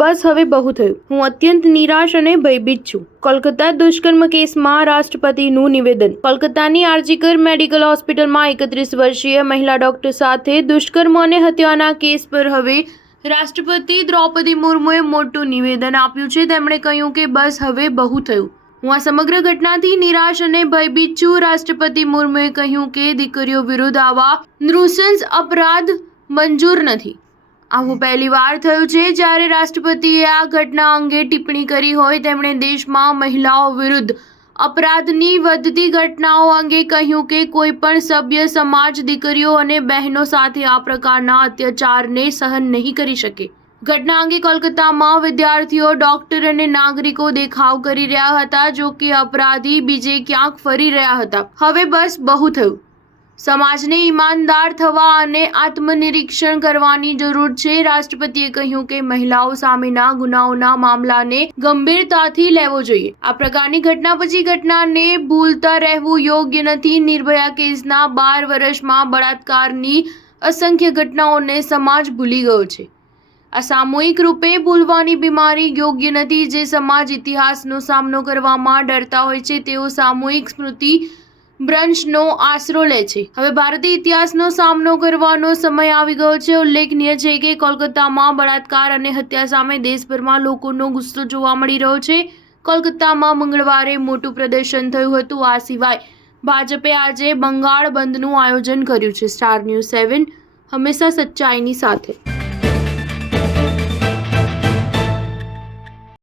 બસ હવે બહુ થયું. હું અત્યંત નિરાશ અને ભયભીત છું. કોલકાતા દુષ્કર્મ કેસમાં રાષ્ટ્રપતિનું નિવેદન. કોલકાતાની આરજીકર મેડિકલ હોસ્પિટલમાં 31 વર્ષીય મહિલા ડોક્ટર સાથે દુષ્કર્મ અને હત્યાના કેસ પર હવે રાષ્ટ્રપતિ દ્રૌપદી મુર્મુએ મોટું નિવેદન આપ્યું છે. તેમણે કહ્યું કે બસ હવે બહુ થયું. હું આ સમગ્ર ઘટનાથી નિરાશ અને ભયભીત છું. રાષ્ટ્રપતિ મુર્મુએ કહ્યું કે દીકરીઓ વિરુદ્ધ આવા નૃશંસ અપરાધ મંજૂર નથી. આવું પહેલીવાર થયું છે જ્યારે રાષ્ટ્રપતિએ આ ઘટના અંગે ટિપ્પણી કરી હોય. તેમણે દેશમાં મહિલાઓ વિરુદ્ધ અપરાધની વધતી ઘટનાઓ અંગે કહ્યું કે કોઈ પણ સભ્ય સમાજ દીકરીઓ અને બહેનો સાથે આ પ્રકારના અત્યાચારને સહન નહીં કરી શકે. ઘટના અંગે કોલકાતામાં વિદ્યાર્થીઓ, ડોક્ટર અને નાગરિકો દેખાવ કરી રહ્યા હતા. જો કે અપરાધી બીજે ક્યાંક ફરી રહ્યા હતા. હવે બસ બહુ થયું. સમાજને ઈમાનદાર થવા અને આત્મનિરીક્ષણ કરવાની જરૂર છે. રાષ્ટ્રપતિએ કહ્યું કે મહિલાઓ સામેના ગુનાઓના મામલાને ગંભીરતાથી લેવો જોઈએ. આ પ્રકારની ઘટના પછી ઘટનાને ભૂલતા રહેવું યોગ્ય નથી. નિર્ભયા કેસના 12 વર્ષમાં બળાત્કારની અસંખ્ય ઘટનાઓને સમાજ ભૂલી ગયો છે. આ સામૂહિક રૂપે ભૂલવાની બીમારી યોગ્ય નથી. જે સમાજ ઇતિહાસનો સામનો કરવામાં ડરતા હોય છે તેઓ સામૂહિક સ્મૃતિ ભ્રંશનો આશરો લે છે. હવે ભારતીય ઇતિહાસનો સામનો કરવાનો સમય આવી ગયો છે. ઉલ્લેખનીય છે કે કોલકાતામાં બળાત્કાર અને હત્યા સામે દેશભરમાં લોકોનો ગુસ્સો જોવા મળી રહ્યો છે. કોલકાતામાં મંગળવારે મોટું પ્રદર્શન થયું હતું. આ સિવાય ભાજપે આજે બંગાળ બંધનું આયોજન કર્યું છે. સ્ટાર ન્યૂઝ 7 હંમેશા સચ્ચાઈની સાથે.